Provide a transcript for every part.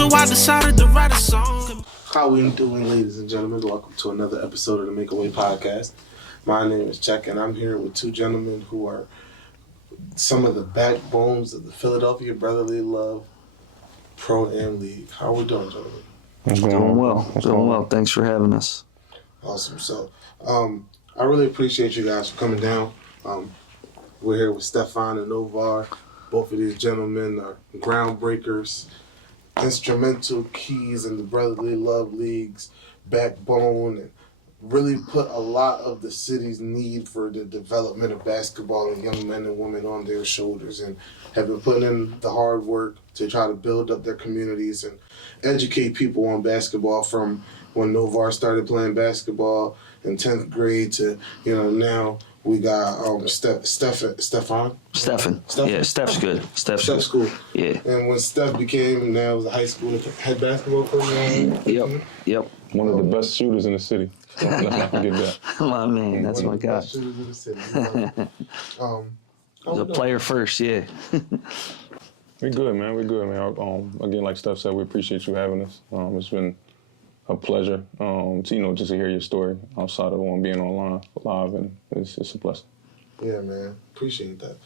so I decided to write a song. How we doing, ladies and gentlemen? Welcome to another episode of the Make a Way podcast. My name is Chuck, and I'm here with two gentlemen who are some of the backbones of the Philadelphia Brotherly Love Pro-Am League. How are we doing, gentlemen? Doing well. Thanks for having us. Awesome. So, I really appreciate you guys for coming down. We're here with Stefan and Novar. Both of these gentlemen are groundbreakers, instrumental keys in the Brotherly Love League's backbone, and really put a lot of the city's need for the development of basketball and young men and women on their shoulders, and have been putting in the hard work to try to build up their communities and educate people on basketball from when Novar started playing basketball in 10th grade to, now we got Stefan. Yeah, Steph's good. Steph's cool. Yeah. And when Steph became now was a high school head basketball coach. Yep. One of the best shooters in the city. Let's not forget that. My man, that's my guy. Best shooters in the city. He's a player first, yeah. We're good, man. Again, like Steph said, we appreciate you having us. It's been a pleasure to just to hear your story outside of being online live, and it's a blessing. Yeah, man. Appreciate that.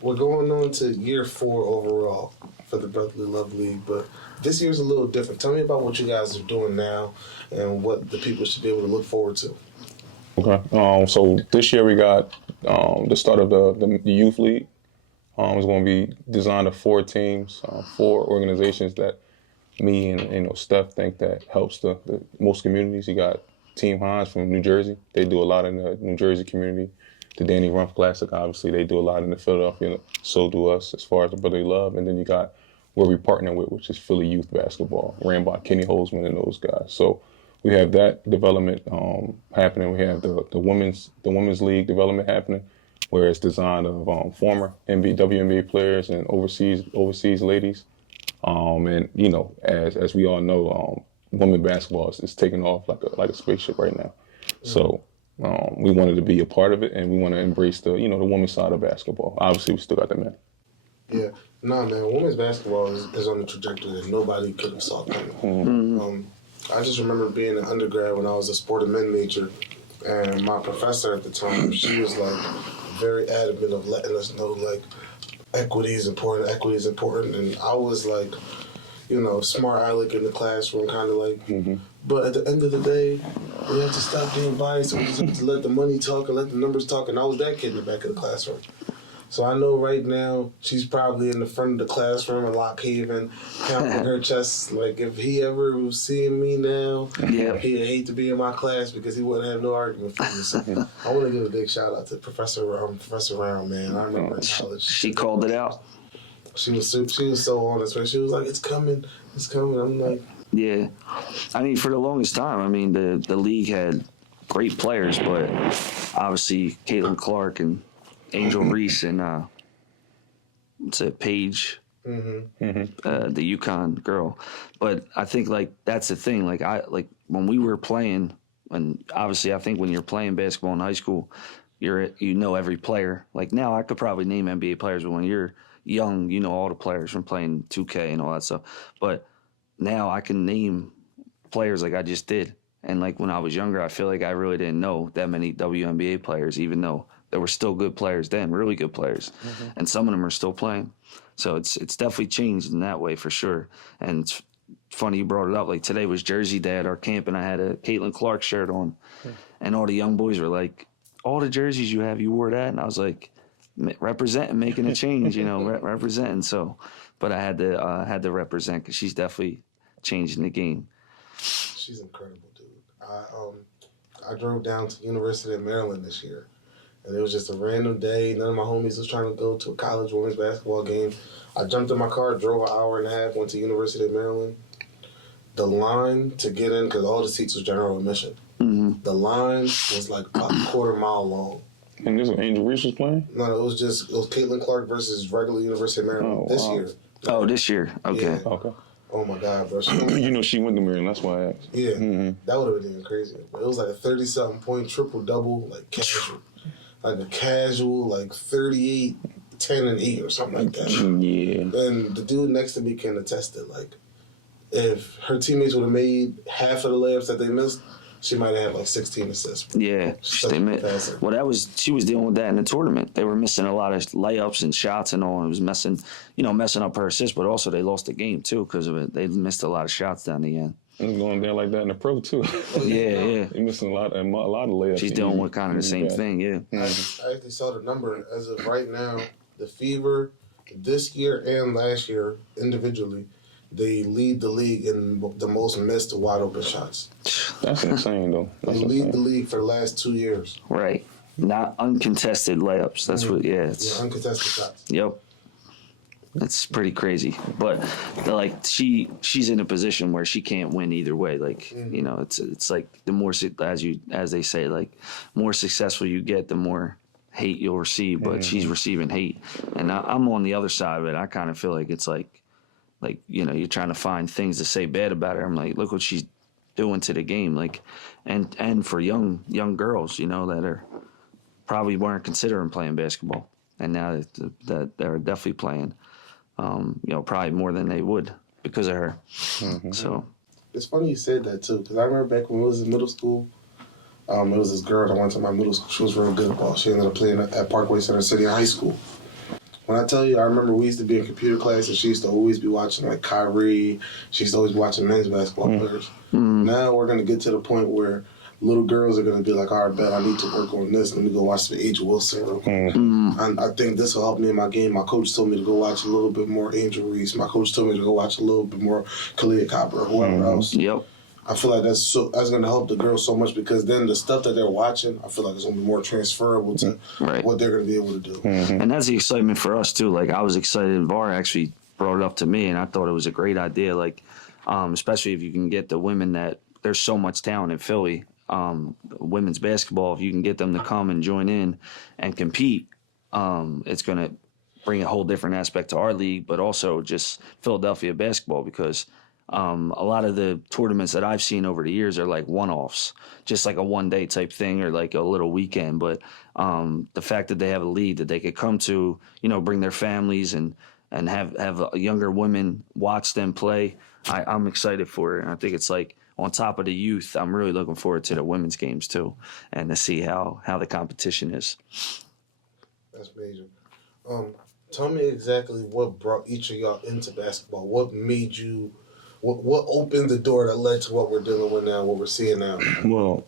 We're going on to year 4 overall for the Brotherly Love League, but this year's a little different. Tell me about what you guys are doing now and what the people should be able to look forward to. Okay. So this year we got the start of the youth league. It's going to be designed of 4 teams, 4 organizations that me and Steph think that helps the most communities. You got Team Hines from New Jersey. They do a lot in the New Jersey community. The Danny Rumpf Classic, obviously, they do a lot in the Philadelphia. So do us as far as the Brotherly Love. And then you got where we partner with, which is Philly Youth Basketball, ran by Kenny Holzman and those guys. So we have that development happening. We have the women's league development happening, where it's designed of former WNBA players and overseas ladies. And as we all know, women basketball is taking off like a spaceship right now. So we wanted to be a part of it, and we want to embrace the women's side of basketball. Obviously, we still got the men. Yeah, man. Women's basketball is on a trajectory that nobody could have saw coming. Mm-hmm. I just remember being an undergrad when I was a sport and men major, and my professor at the time, she was very adamant of letting us know equity is important, and I was smart aleck in the classroom, kind of but at the end of the day, we have to stop being biased, and we just have to let the money talk and let the numbers talk, and I was that kid in the back of the classroom. So I know right now she's probably in the front of the classroom in Lock Haven, counting her chest. If he ever was seeing me now, he'd hate to be in my class because he wouldn't have no argument for me. So I want to give a big shout out to Professor Round, man. I remember in college. She called it out. She was so honest, man. She was like, "It's coming." I'm like, yeah. I mean, for the longest time, the league had great players, but obviously Caitlin Clark and Angel Reese and Paige, the UConn girl. But I think that's the thing. When we were playing, and obviously I think when you're playing basketball in high school, you know every player. Now I could probably name NBA players, but when you're young, you know all the players from playing 2K and all that stuff. But now I can name players like I just did. And when I was younger, I feel like I really didn't know that many WNBA players, even though there were still good players then, really good players. Mm-hmm. And some of them are still playing. So it's definitely changed in that way for sure. And it's funny you brought it up. Today was Jersey Day at our camp, and I had a Caitlin Clark shirt on. Mm-hmm. And all the young boys were like, all the jerseys you have, you wore that? And I was like, representing, making a change, representing. So, but I had to represent because she's definitely changing the game. She's incredible, dude. I drove down to the University of Maryland this year, and it was just a random day. None of my homies was trying to go to a college women's basketball game. I jumped in my car, drove an hour and a half, went to University of Maryland. The line to get in, because all the seats was general admission, the line was a quarter-mile long. And this was Angel Reese was playing? No, it was Caitlin Clark versus regular University of Maryland this year. Oh, this year. Okay. Yeah. Okay. Oh my God, bro. She went to Maryland. That's why I asked. Yeah, that would have been even crazier. But it was a 30-something point triple double, casual, a casual 38 10 and 8 or something like that. Yeah. And the dude next to me can attest it. Like, if her teammates would have made half of the layups that they missed, she might have had like 16 assists. Yeah, she was dealing with that in the tournament. They were missing a lot of layups and shots and all. And it was messing up her assists, but also they lost the game too because of it. They missed a lot of shots down the end. And going down like that in the pro too. Yeah. You're missing a lot of layups. She's dealing with kind of the same thing. Yeah. I actually saw the number as of right now. The Fever this year and last year individually, they lead the league in the most missed wide open shots. That's insane, though. They lead the league for the last 2 years. Right. Not uncontested layups. That's what. Yeah. Uncontested shots. Yep. That's pretty crazy. But she's in a position where she can't win either way. Like it's like the more as they say, like more successful you get, the more hate you'll receive. But she's receiving hate, and I'm on the other side of it. I kind of feel like it's like you're trying to find things to say bad about her. I'm like, look what she's doing to the game, like, and for young girls, that are probably weren't considering playing basketball, and now that they're definitely playing, probably more than they would because of her. Mm-hmm. So it's funny you said that too, because I remember back when we was in middle school, it was this girl that went to my middle school. She was real good at ball. She ended up playing at Parkway Center City in high school. When I tell you, I remember we used to be in computer class and she used to always be watching like Kyrie. She used to always be watching men's basketball players. Now we're going to get to the point where little girls are going to be like, all right, bet I need to work on this. Let me go watch the Age Wilson real quick. And I think this will help me in my game. My coach told me to go watch a little bit more Angel Reese. My coach told me to go watch a little bit more Kalia Copper or whoever else. Yep. I feel like that's going to help the girls so much because then the stuff that they're watching, I feel like it's going to be more transferable to what they're going to be able to do. And that's the excitement for us too. Like I was excited, and VAR actually brought it up to me, and I thought it was a great idea. Like, especially if you can get the women that there's so much talent in Philly, women's basketball. If you can get them to come and join in and compete, it's going to bring a whole different aspect to our league, but also just Philadelphia basketball because. A lot of the tournaments that I've seen over the years are like one-offs, just like a one-day type thing or like a little weekend. But the fact that they have a league that they could come to, bring their families and have younger women watch them play, I'm excited for it. And I think it's like on top of the youth, I'm really looking forward to the women's games too and to see how the competition is. That's major. Tell me exactly what brought each of y'all into basketball. What made you... What opened the door that led to what we're dealing with now, what we're seeing now? Well,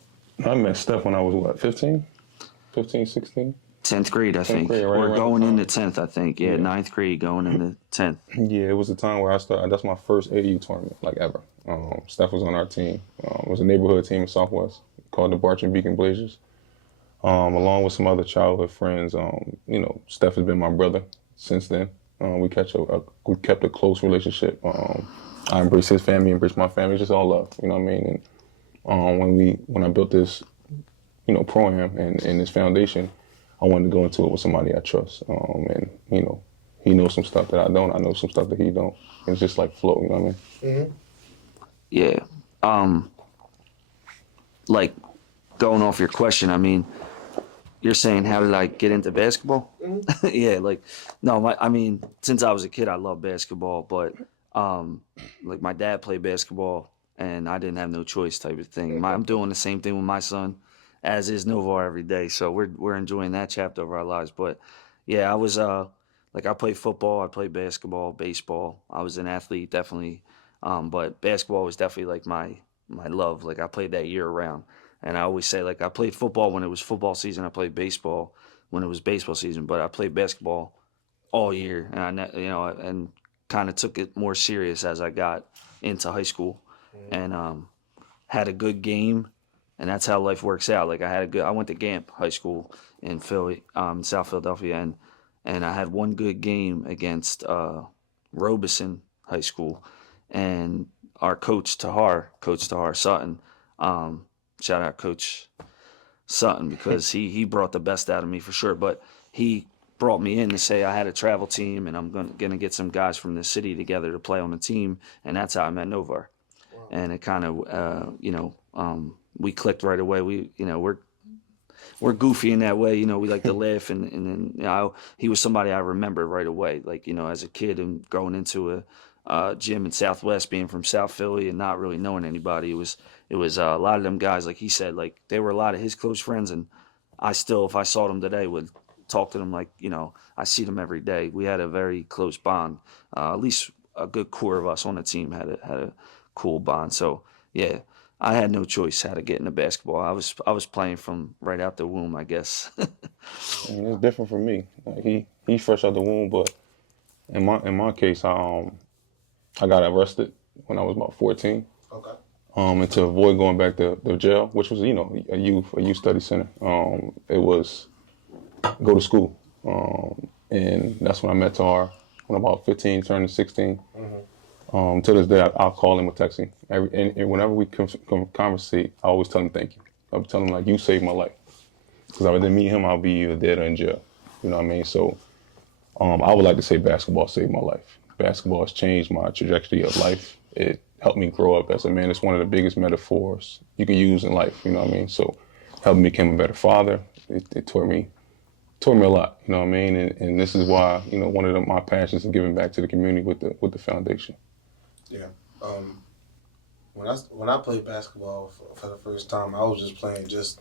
I met Steph when I was, 15, 16? 10th grade, I think. Grade, right We're going into 10th, I think. Yeah, 9th grade going into 10th. Yeah, it was the time where I started. That's my first AU tournament, like ever. Steph was on our team. It was a neighborhood team in Southwest called the Barch Beacon Blazers. Along with some other childhood friends. Steph has been my brother since then. We kept a close relationship. I embrace his family, embrace my family, just all love, you know what I mean? And when I built this, pro-am and this foundation, I wanted to go into it with somebody I trust. And he knows some stuff that I don't, I know some stuff that he don't. It's just like flow, you know what I mean? Yeah. Like, going off your question, I mean, you're saying how did I get into basketball? Yeah, since I was a kid, I loved basketball, but... like my dad played basketball and I didn't have no choice type of thing. I'm doing the same thing with my son, as is Novar every day. So we're enjoying that chapter of our lives. But yeah, I was I played football, I played basketball, baseball. I was an athlete, definitely. But basketball was definitely like my love. Like I played that year round. And I always say like I played football when it was football season. I played baseball when it was baseball season. But I played basketball all year, and and kind of took it more serious as I got into high school and had a good game, and that's how life works out. Like I went to Gamp High School in Philly, South Philadelphia, and I had one good game against Robeson High School, and our Coach Tahar Sutton, shout out Coach Sutton because he brought the best out of me for sure, but he brought me in to say I had a travel team and I'm going to get some guys from the city together to play on the team, and that's how I met Novar. Wow. And it kind of, we clicked right away. we're goofy in that way. You know, we like to laugh, and then he was somebody I remember right away. Like, you know, as a kid and going into a gym in Southwest, being from South Philly and not really knowing anybody, it was a lot of them guys. Like he said, like they were a lot of his close friends, and I still, if I saw them today, would talk to them like, you know, I see them every day. We had a very close bond. At least a good core of us on the team had a cool bond. So yeah, I had no choice how to get into basketball. I was playing from right out the womb, I guess. And it's different for me. Like he fresh out the womb, but in my case, I got arrested when I was about 14. Okay. And to avoid going back to jail, which was, you know, a youth study center, it was go to school. And that's when I met Tahar when about 15, turning 16. To this day, I'll call him or text him. And whenever we conversate, I always tell him thank you. I'll tell him, like, you saved my life. Because if I didn't meet him, I'll be either dead or in jail. You know what I mean? So I would like to say basketball saved my life. Basketball has changed my trajectory of life. It helped me grow up as a man. It's one of the biggest metaphors you can use in life. You know what I mean? So helped me become a better father. It taught me a lot. You know what I mean? And this is why, you know, one of my passions is giving back to the community with the foundation. Yeah. When I played basketball for the first time, I was just playing just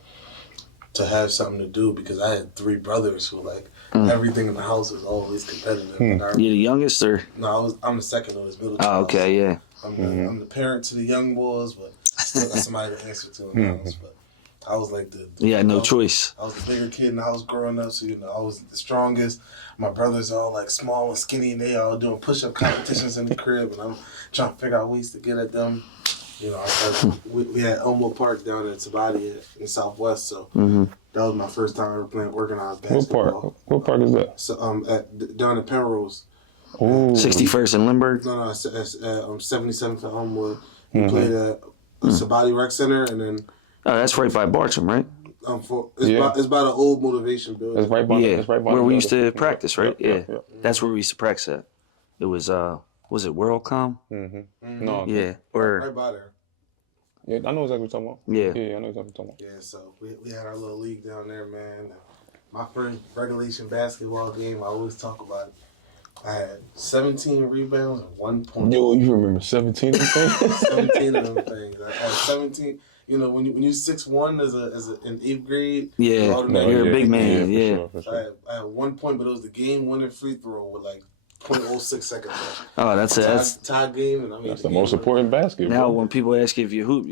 to have something to do because I had 3 brothers who everything in the house was always competitive. You the youngest or? No, I'm the second oldest, middle Oh, child. okay, yeah. I'm the parent to the young boys, but still got somebody to answer to in the house. But I was like no choice. I was the bigger kid in the house growing up, so you know I was the strongest. My brothers are all like small and skinny, and they all doing push-up competitions in the crib, and I'm trying to figure out ways to get at them. You know, we had Elmo Park down in Tabati in Southwest, so that was my first time ever playing organized basketball. What park is that? So down in Penrose. Oh, 61st and Lindbergh? No, it's 77th at Elmwood. We played at Sabati Rec Center, and then Oh, that's right by Bartram, right? It's by the old Motivation building. It's right by. Yeah, It's right by where the we used to building. practice, right? Yeah. That's where we used to practice at. It was it WorldCom? No. Yeah, Right by there. Yeah, I know exactly what you're talking about. Yeah. I know exactly what you're talking about. Yeah, so we had our little league down there, man. And my first regulation basketball game, I always talk about it. I had 17 rebounds and 1 point. Yo, you remember 17 of them things? 17 of them things. I had 17. You know, when you 6'1" as in 8th grade, Yeah, you're a big man. Yeah. For sure. I had 1 point, but it was the game-winning free throw with like 0.06 seconds left. Oh, that's tie game, and I mean That's the most important basket. now bro. when people ask you if you hoop,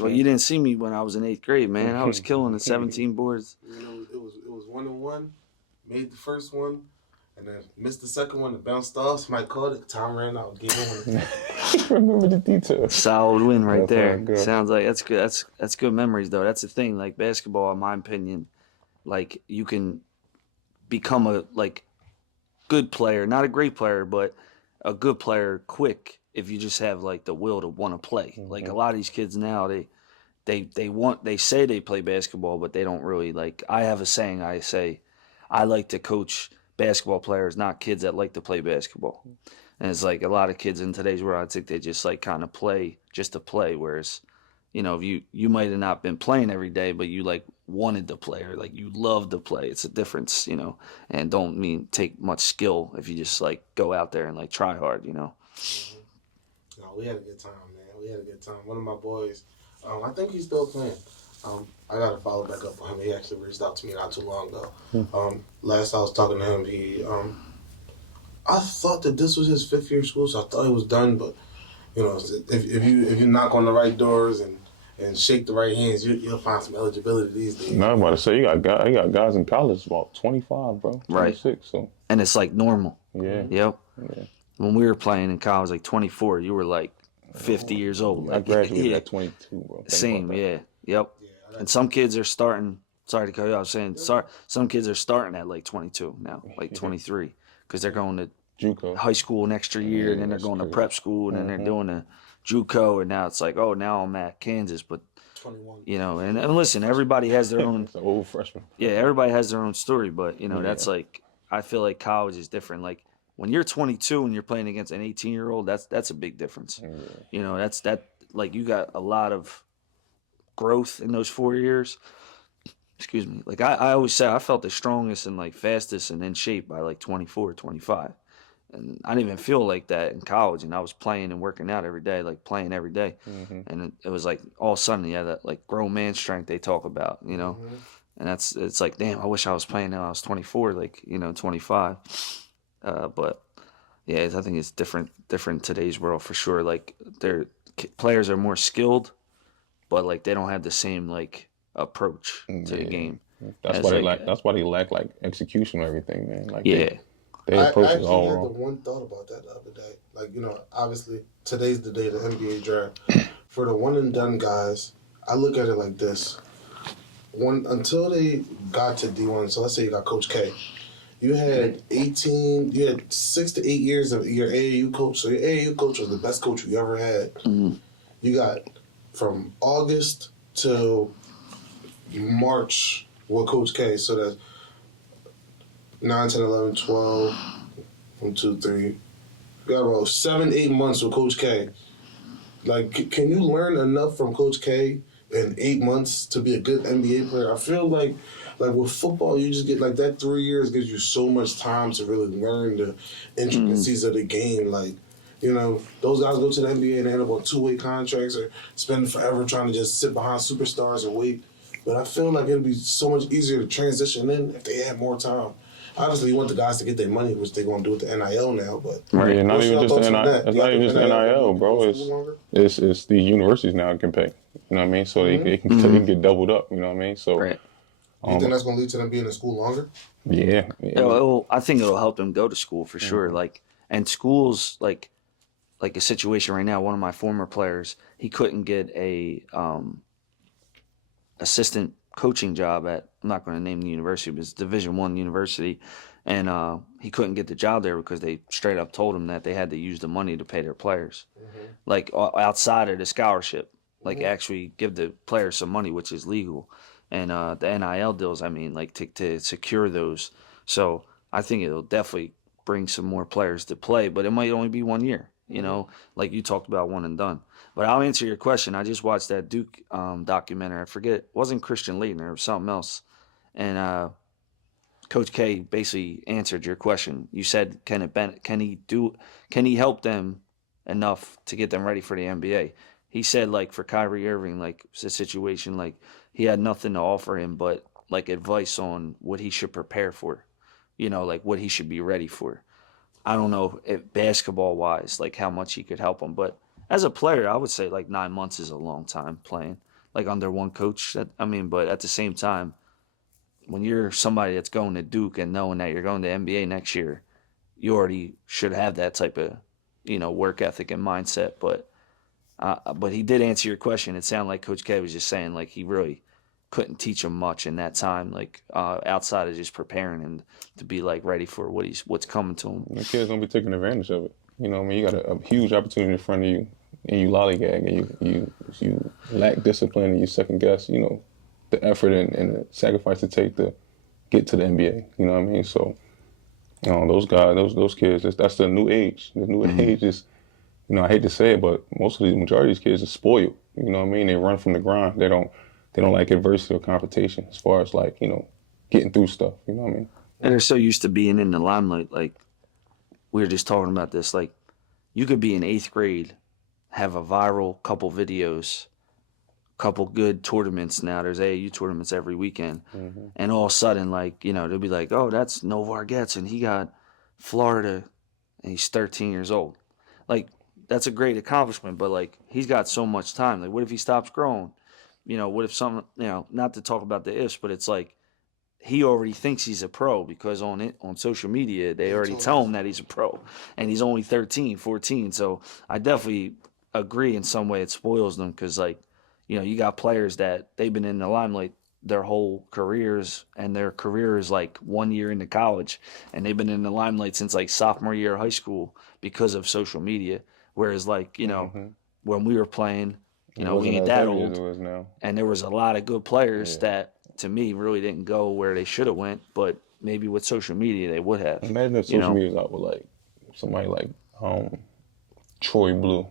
well, you didn't see me when I was in 8th grade, man. I was killing the 17 boards. You know, it was 1-1. Made the first one, and then missed the second one. And bounced off. Somebody called it. Time ran out. Gave him Remember the details. Solid win right That's there. all good. Sounds like that's good. That's good memories though. That's the thing. Like basketball, in my opinion, like you can become a good player, not a great player, but a good player quick if you just have like the will to want to play. Like a lot of these kids now, they say they play basketball, but they don't really like. I have a saying. I say, I like to coach basketball players, not kids that like to play basketball. And it's like a lot of kids in today's world, I think they just like kind of play just to play. Whereas, you know, if you might have not been playing every day, but you like wanted to play or like you love to play. It's a difference, you know, and don't mean take much skill if you just like go out there and like try hard, you know. No, we had a good time, man. We had a good time. One of my boys, I think he's still playing. I got to follow back up on him. He actually reached out to me not too long ago. Last I was talking to him, I thought that this was his 5th year of school, so I thought he was done. But you know, if you knock on the right doors and shake the right hands, you'll find some eligibility these days. No, I'm about to say you got guys in college about 25, bro. 26, Right. So And it's like normal. yeah. Yep. Yeah. When we were playing in college, like 24, you were like 50 years old. I Like, graduated yeah. at 22, bro. Think Same, about that. yeah. Yep. Yeah, And some kids are starting. Sorry to cut you off. I was saying, some kids are starting at like 22 now, like 23, because they're going to JUCO. high school an extra year, and then they're that's going to crazy. prep school, and then they're doing a JUCO, and now it's like, oh, now I'm at Kansas, but 21. you know, and listen, everybody has their own. It's an old freshman. Yeah, everybody has their own story, but you know, that's like, I feel like college is different. Like when you're 22 and you're playing against an 18-year-old, that's a big difference. You know, like you got a lot of growth in those 4 years. excuse me, like I always say I felt the strongest and like fastest and in shape by like 24, 25. And I didn't even feel like that in college. And I was playing and working out every day, like playing every day. Mm-hmm. And it was like all of a sudden, yeah, that like grown man strength they talk about, you know. Mm-hmm. And it's like, damn, I wish I was playing now. I was 24, like, 25. But yeah, I think it's different in today's world for sure. Like, players are more skilled, but like they don't have the same like approach to the Yeah. game That's as why they like, lack. That's why they lack like execution and everything, man. Like yeah, their I approach is actually all had the wrong. one thought about that the other day. Like, obviously today's the day of the NBA draft. For the one and done guys, I look at it like this. Until they got to D1, so let's say you got Coach K. You had 6 to 8 years of your AAU coach. So your AAU coach was the best coach you ever had. mm-hmm. You got from August till March with Coach K. So that's 9, 10, 11, 12, 1, 2, 3. You got about 7, 8 months with Coach K. Like, can you learn enough from Coach K in 8 months to be a good NBA player? I feel like with football, you just get like that 3 years gives you so much time to really learn the intricacies of the game. Like, those guys go to the NBA and they end up on 2-way contracts or spend forever trying to just sit behind superstars and wait. But I feel like it'd be so much easier to transition in if they had more time. Obviously, you want the guys to get their money, which they're going to do with the NIL now. But Right. Yeah, not what's even your just the thoughts on NIL. that? It's Y'all not even think just the NIL, NIL bro. school longer? It's the universities now can pay. You know what I mean? So Mm-hmm. they can get doubled up. You know what I mean? So Right. You think that's going to lead to them being in school longer? yeah. I think it'll help them go to school for sure. Mm-hmm. Like, and schools like a situation right now. One of my former players, he couldn't get a assistant coaching job at. I'm not going to name the university, but it's Division I university, and he couldn't get the job there because they straight up told him that they had to use the money to pay their players, like outside of the scholarship, like actually give the players some money, which is legal, and the NIL deals. I mean, like to secure those. So I think it'll definitely bring some more players to play, but it might only be 1 year. Like you talked about, one and done. But I'll answer your question. I just watched that Duke documentary. I forget, it wasn't Christian Leitner, it was something else. And Coach K basically answered your question. You said, can he help them enough to get them ready for the NBA? He said, like for Kyrie Irving, like it's a situation like he had nothing to offer him but like advice on what he should prepare for, like what he should be ready for. I don't know if basketball wise, like how much he could help him, but as a player, I would say like 9 months is a long time playing, like under one coach. But at the same time, when you're somebody that's going to Duke and knowing that you're going to NBA next year, you already should have that type of, work ethic and mindset. But he did answer your question. It sounded like Coach K was just saying like he really couldn't teach him much in that time, like outside of just preparing him to be like ready for what's coming to him. The kids don't be taking advantage of it. You know what I mean? You got a huge opportunity in front of you, and you lollygag, and you lack discipline, and you second guess. The effort and the sacrifice to take to get to the NBA. You know what I mean? So, those guys, those kids, that's the new age. The new age is, I hate to say it, but most of the majority of these kids are spoiled. You know what I mean? They run from the grind. They don't like adversity or competition as far as like, getting through stuff. You know what I mean? And they're so used to being in the limelight. Like we were just talking about this. Like you could be in 8th grade, have a viral couple videos, couple good tournaments. Now there's AAU tournaments every weekend, and all of a sudden, like they'll be like, "Oh, that's Novar gets, and he got Florida, and he's 13 years old." Like that's a great accomplishment, but like he's got so much time. Like what if he stops growing? What if some, not to talk about the ifs, but it's like he already thinks he's a pro because on social media they already tell him that he's a pro, and he's only 13, 14. So I definitely agree in some way it spoils them because like you got players that they've been in the limelight their whole careers, and their career is like 1 year into college, and they've been in the limelight since like sophomore year of high school because of social media. Whereas like when we were playing, we ain't that old, and there was a lot of good players that to me really didn't go where they should have went, but maybe with social media they would have. Imagine if social media was out with like somebody like Troy Blue.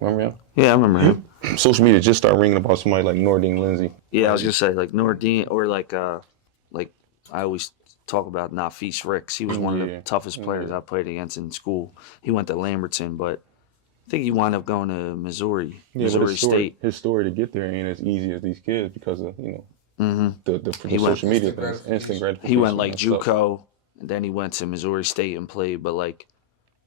Remember him? Yeah, I remember him. Social media just started ringing about somebody like Nordine Lindsay. Yeah, I was gonna say like Nordine or like I always talk about Nafis Ricks. He was one of the toughest players I played against in school. He went to Lamberton, but I think he wound up going to Missouri, Missouri State. His story to get there ain't as easy as these kids because of the social went- media things, instant gratification. He went like and stuff. JUCO, and then he went to Missouri State and played. But like,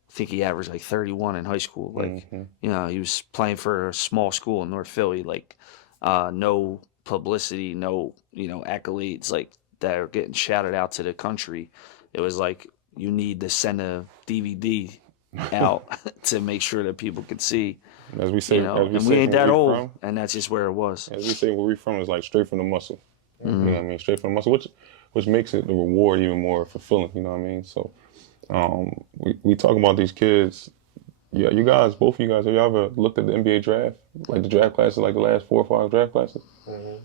I think he averaged like 31 in high school. Like, he was playing for a small school in North Philly. Like, no publicity, no accolades like that are getting shouted out to the country. It was like you need to send a DVD out to make sure that people could see. As we say, and we ain't that old, and that's just where it was. As we say, where we from is like straight from the muscle. You know what I mean? Straight from the muscle, which makes it the reward even more fulfilling. You know what I mean? So, we talk about these kids. Yeah, you guys, both of you guys, have you ever looked at the NBA draft? Like the draft classes, like the last 4 or 5 draft classes?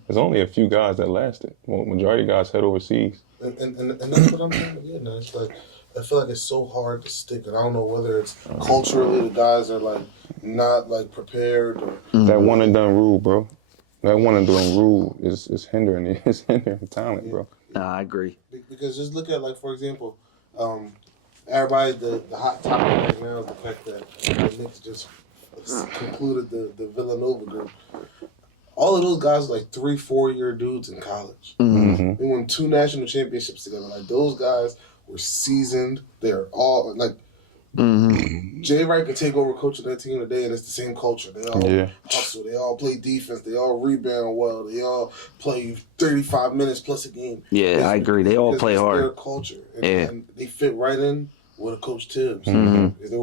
There's only a few guys that lasted. Well, majority of guys head overseas. And that's what I'm saying. Yeah, no, it's like I feel like it's so hard to stick. And I don't know whether it's culturally the guys are like not like prepared or That one and done rule, bro. That one and done rule is hindering talent, bro. Nah, I agree. because just look at like for example, everybody the hot topic right now is the fact that the Knicks just concluded the Villanova group. All of those guys are like 3-4 year dudes in college. They won 2 national championships together. Like those guys were seasoned. They're all like Jay Wright can take over coaching that team today, and it's the same culture. They all hustle. They all play defense. They all rebound well. They all play 35 minutes plus a game. Yeah, I agree. They all play hard. Their culture, and they fit right in with a Coach Tibbs. Because they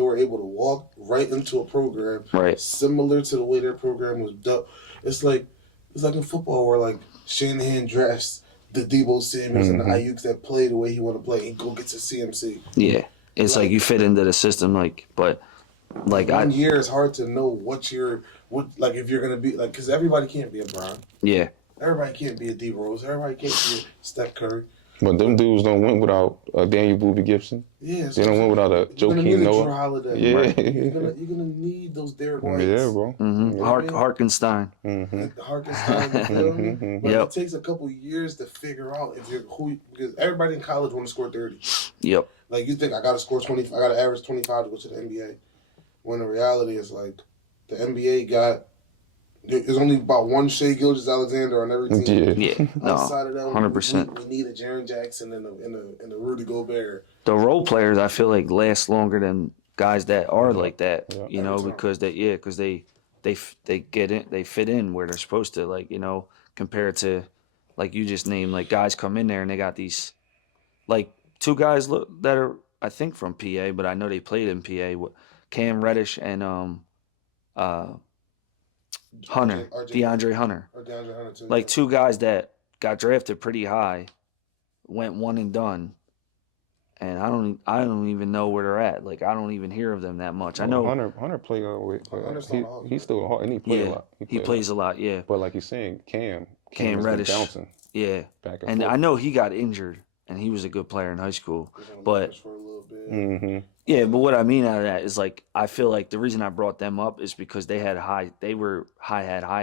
were able to walk right into a program similar to the way their program was done. It's like in football where like Shanahan drafts the Debo Samuels and the Ayuks that play the way he want to play. He go gets a CMC. Yeah, it's like you fit into the system, but 1 year is hard to know what if you're gonna be like because everybody can't be a Bron. Yeah, everybody can't be a D Rose. Everybody can't be a Steph Curry. But them dudes don't win without Daniel Boobie Gibson. Yeah, they don't win without a Joakim Noah. Yeah, you're gonna need those Derek Whites. Yeah, bro. Harkenstein. Harkenstein. But it takes a couple years to figure out if you're because everybody in college want to score 30. Yep. Like you think I got to score 20, I got to average 25 to go to the NBA. When the reality is like the NBA there's only about one Shea Gilgeous-Alexander on every team. Yeah. No, outside of that, 100%. We need a Jaren Jackson and a Rudy Gobert. The role players, I feel like, last longer than guys that are like that. Because they get in, they fit in where they're supposed to. Compared to like you just named, like guys come in there and they got these, like 2 guys that are I think from PA, but I know they played in PA. Cam Reddish and Hunter, DeAndre Hunter. Or DeAndre Hunter too. Like 2 guys that got drafted pretty high, went one and done, and I don't even know where they're at. Like I don't even hear of them that much. I know Hunter played he's still hard and he plays a lot. He plays a lot, yeah. But like you're saying, Cam Reddish, bouncing, yeah. Back and forth. I know he got injured, and he was a good player in high school, but. For a little bit. Yeah, but what I mean out of that is like I feel like the reason I brought them up is because they had high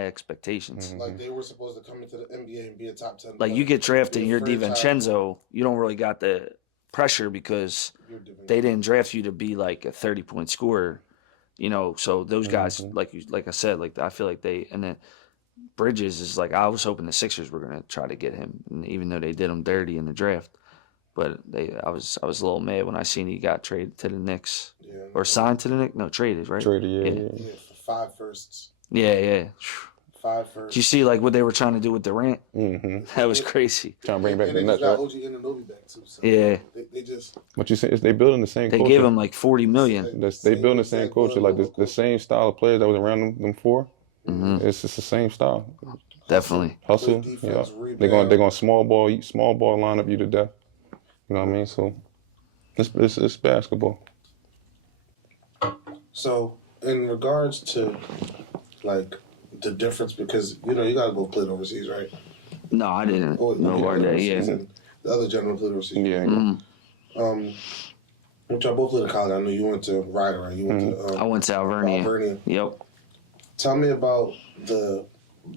expectations. Like they were supposed to come into the NBA and be a top 10. Like you get drafted and you're DiVincenzo, you don't really got the pressure because they didn't draft you to be like a 30-point scorer, So those guys, like I said, like I feel like and then Bridges is like I was hoping the Sixers were gonna try to get him, and even though they did him dirty in the draft. But I was a little mad when I seen he got traded to the Knicks or signed to the Knicks. No, traded, right? Traded, yeah, for 5 firsts. Yeah. 5 firsts. Did you see like what they were trying to do with Durant? That was crazy. Trying to bring back the Nets, right? OG Anunoby back too. So Yeah. They just. What you say is they building the same. They culture. gave him like $40 million. They building the same culture, like the same style of players that was around them 4. It's just the same style. Definitely. Hustle. Defense, They're gonna small ball line up you to death. You know what I mean? So it's basketball. So in regards to like the difference, because you gotta go play overseas, right? No, I didn't. No Novar Day, yeah. The other gentleman played overseas. Yeah. Which y'all both went to college. I know you went to Rider, right? You went to I went to Alvernia. Alvernia. Yep. Tell me about the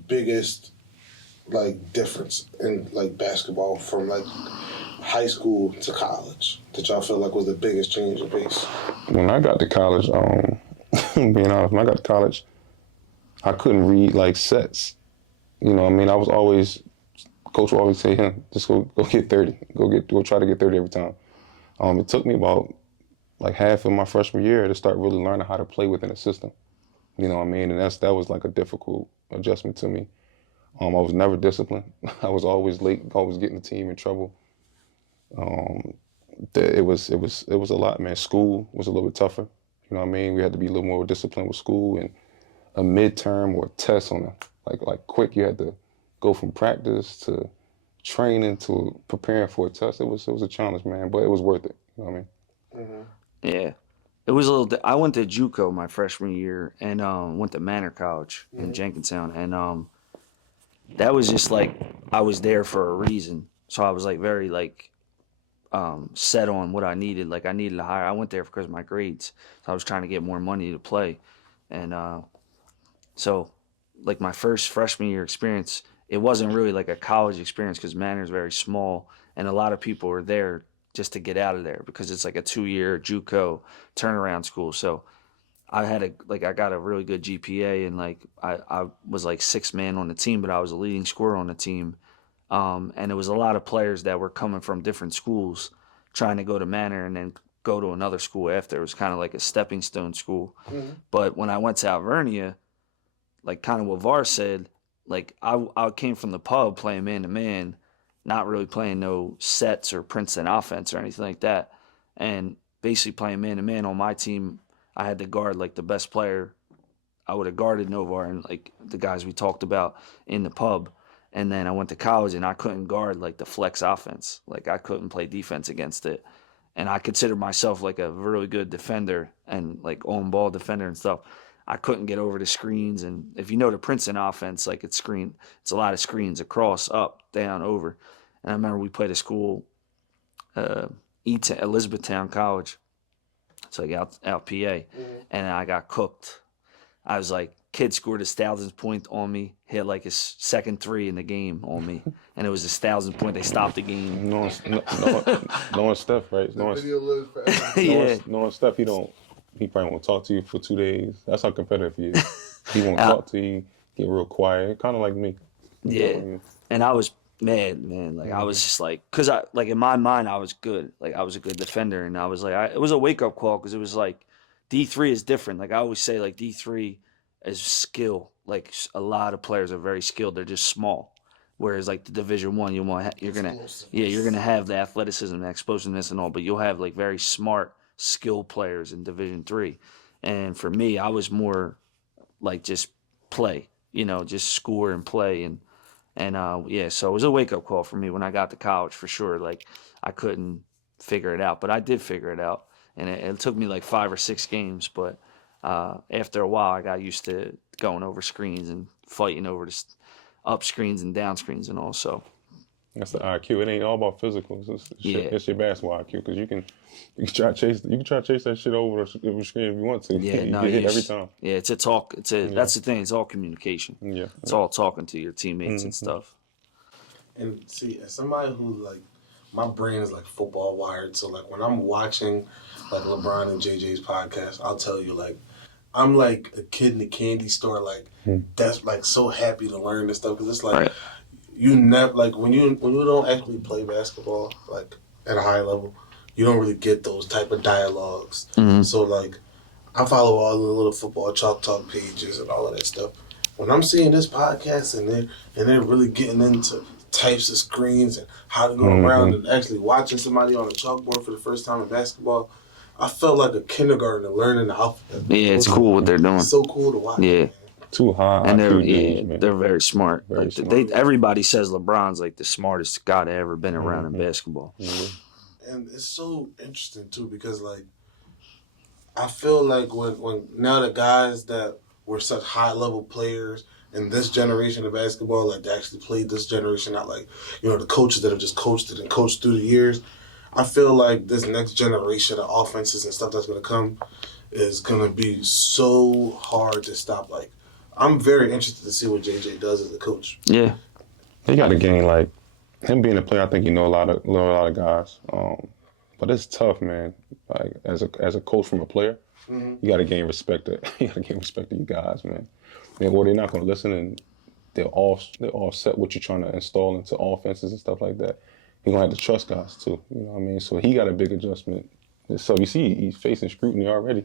biggest difference in basketball from high school to college that y'all feel like was the biggest change in pace. When I got to college, being honest, when I got to college, I couldn't read sets. You know what I mean? I was always, coach would always say, just go get 30. Go try to get 30 every time. It took me about half of my freshman year to start really learning how to play within a system. You know what I mean? And that was a difficult adjustment to me. I was never disciplined. I was always late, always getting the team in trouble. It was a lot, man. School was a little bit tougher. You know what I mean? We had to be a little more disciplined with school, and a midterm or a test on quick. You had to go from practice to training to preparing for a test. It was a challenge, man, but it was worth it. You know what I mean? Mm-hmm. Yeah. It was a little. I went to JUCO my freshman year and went to Manor College in Jenkintown, and that was just I was there for a reason. So I was very set on what I needed. I needed to hire. I went there because of my grades. So I was trying to get more money to play, and so my first freshman year experience, it wasn't really a college experience because Manor's very small, and a lot of people are there just to get out of there because it's a 2-year JUCO turnaround school. So I had I got a really good GPA, and I was sixth man on the team, but I was a leading scorer on the team. And it was a lot of players that were coming from different schools trying to go to Manor and then go to another school after. It was kind of a stepping stone school. Mm-hmm. But when I went to Alvernia, kind of what Var said, I came from the pub playing man-to-man, not really playing no sets or Princeton offense or anything like that. And basically playing man-to-man on my team, I had to guard the best player. I would have guarded Novar and the guys we talked about in the pub. And then I went to college and I couldn't guard the flex offense. I couldn't play defense against it. And I considered myself a really good defender and on ball defender and stuff. I couldn't get over the screens, and if you know the Princeton offense, it's a lot of screens across, up, down, over. And I remember we played a school, Elizabethtown College. It's out PA, and I got cooked. I was kid scored his 1,000th point on me, hit his second 3 in the game on me, and it was his 1,000th point. They stopped the game. Knowing Steph, right? Video lives forever. Yeah. Knowing Steph, he probably won't talk to you for 2 days. That's how competitive he is. He won't talk to you, get real quiet, kind of like me. Yeah, and I was mad, man. I was just because I in my mind I was good. I was a good defender, and I was it was a wake up call because it was D3 is different. I always say D3 is skill. A lot of players are very skilled. They're just small. Whereas the Division 1, you're gonna have the athleticism, the explosiveness, and all, but you'll have very smart, skilled players in Division 3. And for me, I was more just play, just score and play, and so it was a wake up call for me when I got to college for sure. I couldn't figure it out, but I did figure it out, and it took me 5 or 6 games, but after a while, I got used to going over screens and fighting over the up screens and down screens and all. So that's the IQ. It ain't all about physical. It's your basketball IQ because you can try to chase that shit over the screen if you want to. Yeah, you get hit every time. Yeah, it's a talk. That's the thing. It's all communication. Yeah, it's all talking to your teammates and stuff. And see, as somebody who my brain is football wired, so when I'm watching LeBron and JJ's podcast, I'll tell you I'm a kid in the candy store that's so happy to learn this stuff because it's right. You never when you don't actually play basketball at a high level, you don't really get those type of dialogues. Mm-hmm. So I follow all the little football chalk talk pages and all of that stuff. When I'm seeing this podcast and they're really getting into types of screens and how to go around and actually watching somebody on a chalkboard for the first time in basketball, I felt like a kindergartner learning the alphabet. Yeah, it's cool what they're doing. It's so cool to watch. Yeah. Man. Too high. And IQ they're very smart. Very smart. Everybody says LeBron's the smartest guy that ever been around in basketball. Mm-hmm. And it's so interesting too because I feel when now the guys that were such high level players in this generation of basketball, they actually played this generation out, the coaches that have just coached it and coached through the years, I feel like this next generation of offenses and stuff that's going to come is going to be so hard to stop. Like, I'm very interested to see what JJ does as a coach. Yeah. He got a game like him being a player. I think he know a lot of guys. But it's tough, man. Like as a coach from a player, you got to gain respect. You got to gain respect to you guys, man. Or they're not going to listen, and they're all set what you're trying to install into offenses and stuff like that. You're going to have to trust guys too. You know what I mean? So he got a big adjustment. So you see, he's facing scrutiny already.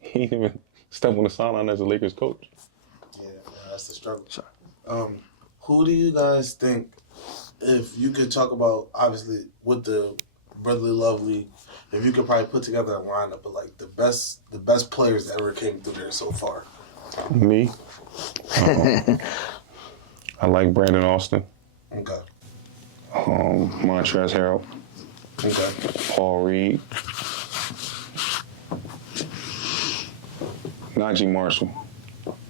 He didn't even step on the sideline as a Lakers coach. Yeah, that's the struggle. Who do you guys think, if you could talk about, obviously, with the Brotherly Love League, if you could probably put together a lineup of like the best players that ever came through there so far? Me? I like Brandon Austin. Okay. Montrezl Harrell. Okay. Paul Reed. Najee Marshall.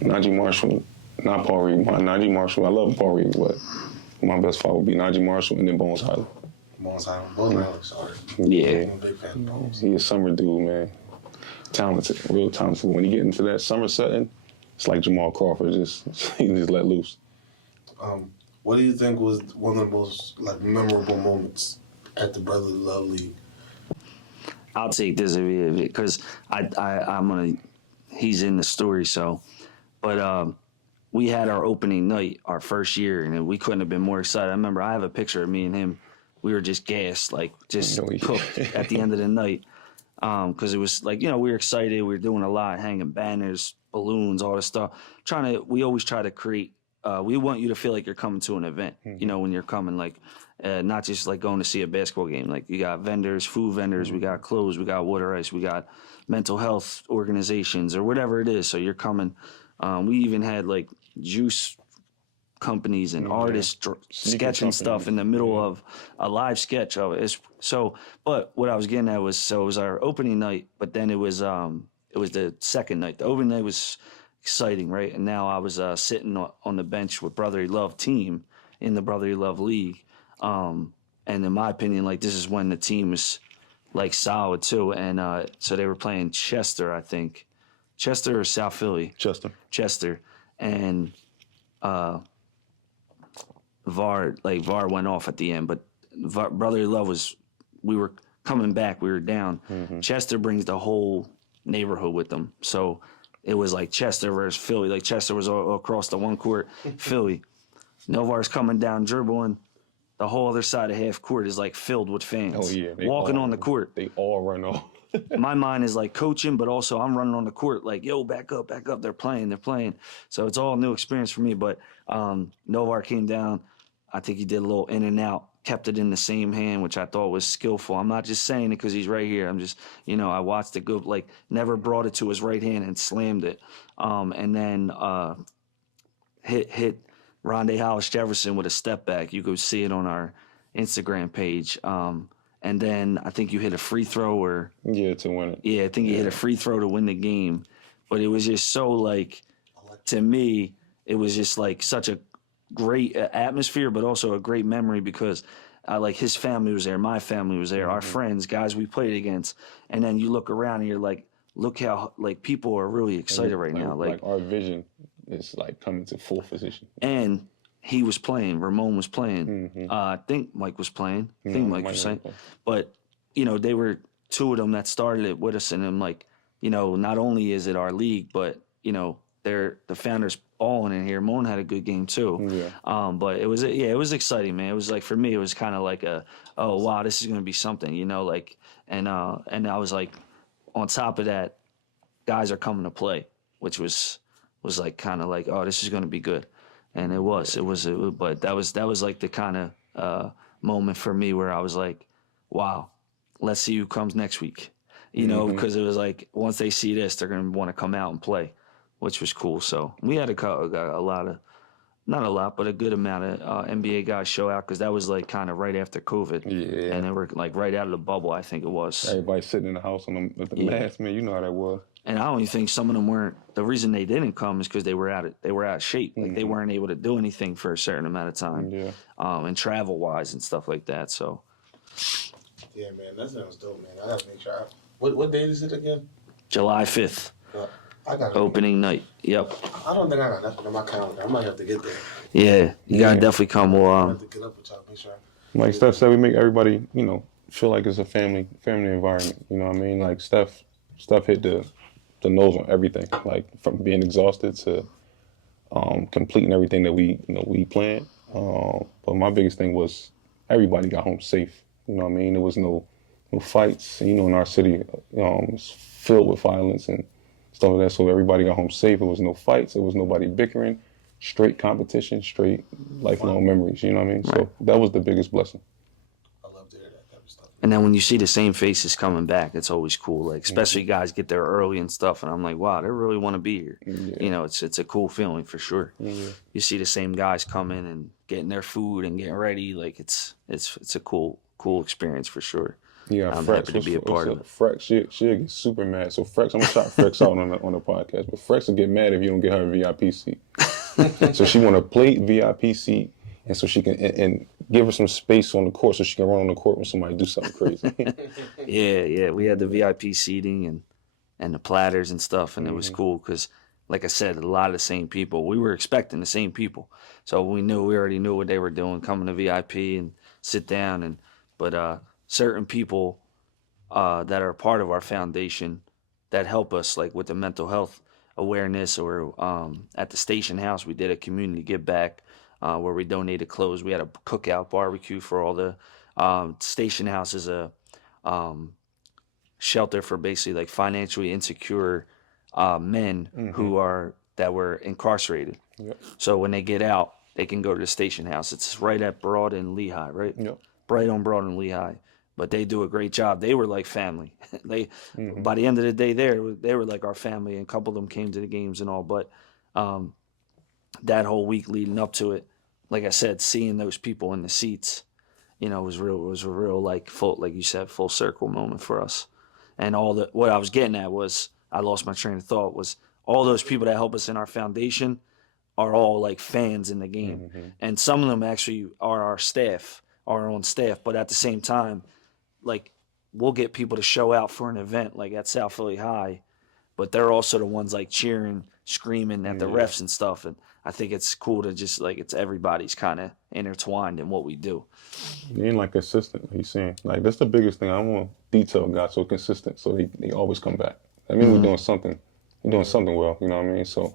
Not Paul Reed. Najee Marshall. I love Paul Reed, but my best fight would be Najee Marshall and then Bones Highland. Bones Highland, sorry. Yeah. I'm a big fan of Bones. He's a summer dude, man. Talented, real talented. When you get into that summer setting, it's like Jamal Crawford. He just let loose. What do you think was one of the most like memorable moments at the Brotherly Love League? I'll take this because I'm gonna. He's in the story, so. But we had our opening night, our first year, and we couldn't have been more excited. I remember I have a picture of me and him. We were just gassed, like just cooked at the end of the night, because it was like, we were excited. We were doing a lot, hanging banners, balloons, all this stuff. We always try to create. We want you to feel like you're coming to an event. When you're coming, like not just like going to see a basketball game. Like you got vendors, food vendors, we got clothes, we got water ice, we got mental health organizations or whatever it is. So you're coming. We even had like juice companies and artists sketching stuff in the middle of a live sketch of it. But what I was getting at was, so it was our opening night, but then it was the second night. The opening night was exciting, right? And now I was sitting on the bench with Brotherly Love team in the Brotherly Love League. And in my opinion, like this is when the team was like solid too. And so they were playing Chester, I think. Chester or South Philly? Chester. And VAR went off at the end, but Brotherly Love we were coming back, we were down. Chester brings the whole neighborhood with them. So it was like Chester versus Philly. Like Chester was all across the one court, Philly. Novar's coming down, dribbling. The whole other side of half court is like filled with fans. Oh yeah, walking on the court. They all run off. My mind is like coaching, but also I'm running on the court like, yo, back up. They're playing. So it's all a new experience for me. But Novar came down. I think he did a little in and out, kept it in the same hand, which I thought was skillful. I'm not just saying it because he's right here. I'm just, I watched it go, like never brought it to his right hand and slammed it. And then hit Rondé Hollis Jefferson with a step back. You could see it on our Instagram page. And then I think you hit a free throw to win it. Yeah, I think you hit a free throw to win the game. But it was just so like, to me, it was just like such a great atmosphere, but also a great memory because like his family was there, my family was there, our friends, guys we played against. And then you look around and you're like, look how like people are really excited right now. Like our vision is like coming to full position. And he was playing. Ramon was playing. I think Mike was playing. Mike was playing. But, they were two of them that started it with us. And I'm like, not only is it our league, but, they're the founders balling in here. Ramon had a good game too. Yeah. But it was exciting, man. It was like, for me, it was kind of like oh, wow, this is going to be something, like, and I was like, on top of that, guys are coming to play, which was like kind of like, oh, this is going to be good. And it was, but that was like the kind of moment for me where I was like, wow, let's see who comes next week, because it was like, once they see this, they're going to want to come out and play, which was cool. So we had a lot of, not a lot, but a good amount of NBA guys show out because that was like kind of right after COVID. Yeah. And they were like right out of the bubble, I think it was. Everybody sitting in the house with the mask, man. You know how that was. And I don't even think some of them weren't. The reason they didn't come is because they were out of shape. Like they weren't able to do anything for a certain amount of time. Yeah. And travel wise and stuff like that. So Yeah, man, that sounds dope, man. I gotta make sure. What date is it again? July 5th, I got. opening night. Yep. I don't think I got nothing on my calendar. I might have to get there. Yeah, you gotta definitely come. I have to get up with y'all. Make sure. Like Steph said, we make everybody, feel like it's a family environment. You know what I mean? Like Steph hit the nose on everything. Like from being exhausted to completing everything that we planned. But my biggest thing was everybody got home safe. You know what I mean? There was no fights. In our city, it's filled with violence and stuff like that. So everybody got home safe. There was no fights. There was nobody bickering. Straight competition, straight lifelong memories. You know what I mean? Right. So that was the biggest blessing. I love to hear that type of stuff. And then when you see the same faces coming back, it's always cool. Like especially guys get there early and stuff, and I'm like, wow, they really want to be here. Yeah. It's a cool feeling for sure. Yeah. You see the same guys coming and getting their food and getting ready. Like it's a cool experience for sure. Yeah, I'm Frex, happy to be a part of it. Frex, she'll get super mad. So Frex, I'm gonna shout Frex out on the podcast, but Frex will get mad if you don't get her a VIP seat. So she want a plate VIP seat, and so she can and give her some space on the court so she can run on the court when somebody do something crazy. Yeah. We had the VIP seating and the platters and stuff, and it was cool because, like I said, a lot of the same people. We were expecting the same people, so we already knew what they were doing, coming to VIP and sit down. But certain people that are part of our foundation that help us, like with the mental health awareness, or at the station house, we did a community give back where we donated clothes. We had a cookout barbecue for all the station house is a shelter for basically like financially insecure men that were incarcerated. Yep. So when they get out, they can go to the station house. It's right at Broad and Lehigh, right? Yep. Right on Broad and Lehigh. But they do a great job. They were like family. By the end of the day, they were like our family, and a couple of them came to the games and all. But that whole week leading up to it, like I said, seeing those people in the seats, was real. It was a real like you said, full circle moment for us. And what I was getting at was, I lost my train of thought, was all those people that help us in our foundation are all like fans in the game, and some of them actually are our own staff. But at the same time, like we'll get people to show out for an event like at South Philly High, but they're also the ones like cheering, screaming at the refs and stuff. And I think it's cool to just like everybody's kind of intertwined in what we do. You ain't like consistent. He's saying like that's the biggest thing. I want detail guys so consistent, so they always come back. I mean, we're doing something. We're doing something well. You know what I mean? So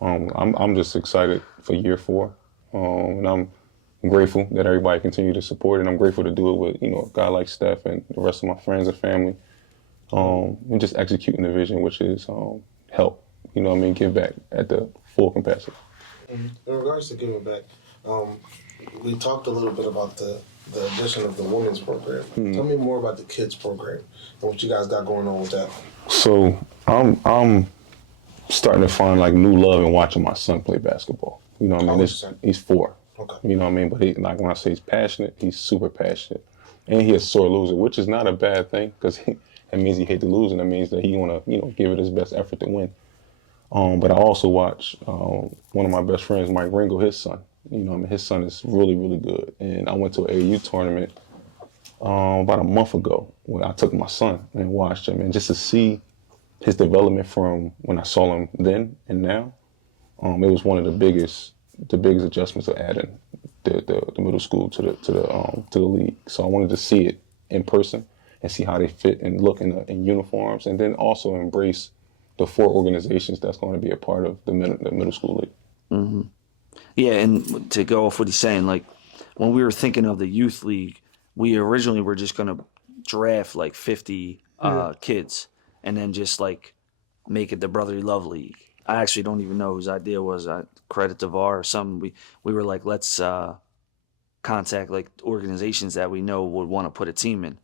I'm just excited for year 4, and I'm grateful that everybody continue to support it. I'm grateful to do it with a guy like Steph and the rest of my friends and family, and just executing the vision, which is help. You know what I mean? Give back at the full capacity. In regards to giving back, we talked a little bit about the addition of the women's program. Tell me more about the kids program and what you guys got going on with that. So I'm starting to find like new love in watching my son play basketball. You know what I mean? He's 4. Okay. You know what I mean? But like when I say he's passionate, he's super passionate. And he's a sore loser, which is not a bad thing, because that means he hates to lose, and that means that he want to, give it his best effort to win. But I also watch one of my best friends, Mike Ringo, his son. His son is really, really good. And I went to an AAU tournament about a month ago when I took my son and watched him. And just to see his development from when I saw him then and now, it was one of the biggest adjustments of adding the middle school to the league. So I wanted to see it in person and see how they fit and look in uniforms, and then also embrace the 4 organizations that's going to be a part of the middle school league. Mm-hmm. Yeah, and to go off what he's saying, like when we were thinking of the youth league, we originally were just going to draft like 50 kids and then just like make it the Brotherly Love League. I actually don't even know whose idea was. I credit Novar or something. We were like, let's contact like organizations that we know would want to put a team in.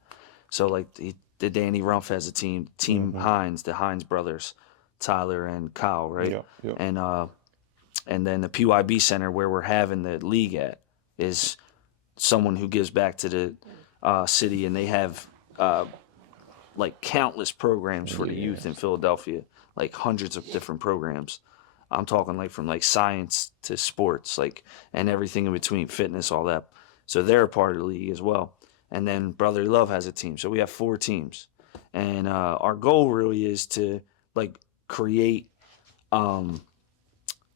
So like the Danny Rumpf has a team, Hines, the Hines brothers, Tyler and Kyle, right? Yeah. And then the PYB Center, where we're having the league at, is someone who gives back to the city, and they have like countless programs for the youth in Philadelphia, like hundreds of different programs. I'm talking like from like science to sports, like, and everything in between, fitness, all that. So they're a part of the league as well. and then Brotherly Love has a team. So we have 4 teams, and our goal really is to like create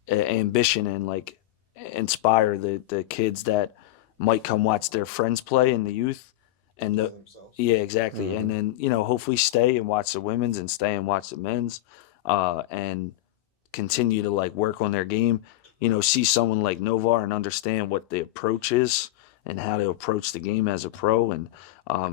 ambition and like inspire the kids that might come watch their friends play in the youth, and the yeah, exactly. And then, hopefully stay and watch the women's and stay and watch the men's, and continue to like work on their game. See someone like Novar and understand what the approach is and how to approach the game as a pro, and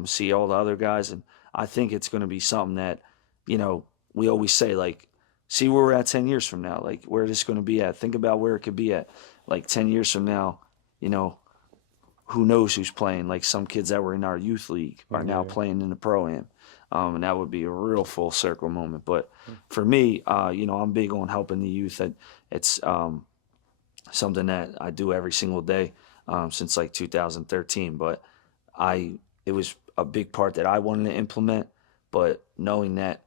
see all the other guys. And I think it's going to be something that, we always say, like, see where we're at 10 years from now, like where it's going to be at. Think about where it could be at like 10 years from now. Who knows who's playing? Like some kids that were in our youth league are now playing in the pro-am. And that would be a real full circle moment. But for me, I'm big on helping the youth. It's something that I do every single day since like 2013. But it was a big part that I wanted to implement. But knowing that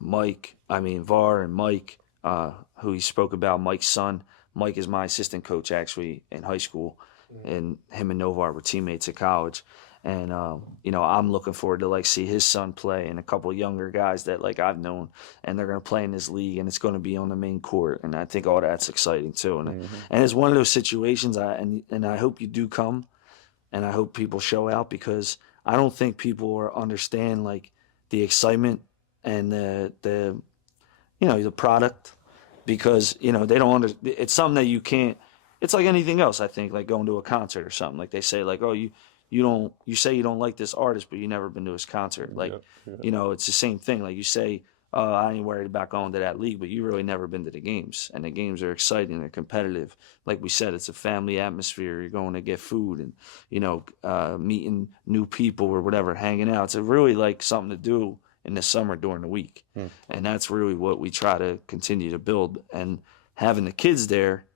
Var and Mike, who he spoke about, Mike's son, Mike is my assistant coach actually in high school, and him and Novar were teammates at college. And I'm looking forward to like see his son play, and a couple of younger guys that like I've known, and they're going to play in this league, and it's going to be on the main court, and I think all that's exciting too. And it's one of those situations. I hope you do come, and I hope people show out, because I don't think people understand like the excitement and the product, because they don't it's something that you can't. It's like anything else, I think, like going to a concert or something. Like they say, like, oh, you say you don't like this artist, but you never been to his concert. Like, it's the same thing. Like you say, I ain't worried about going to that league, but you really never been to the games, and the games are exciting, they're competitive. Like we said, it's a family atmosphere. You're going to get food and meeting new people or whatever, hanging out. It's really like something to do in the summer during the week, and that's really what we try to continue to build. And having the kids there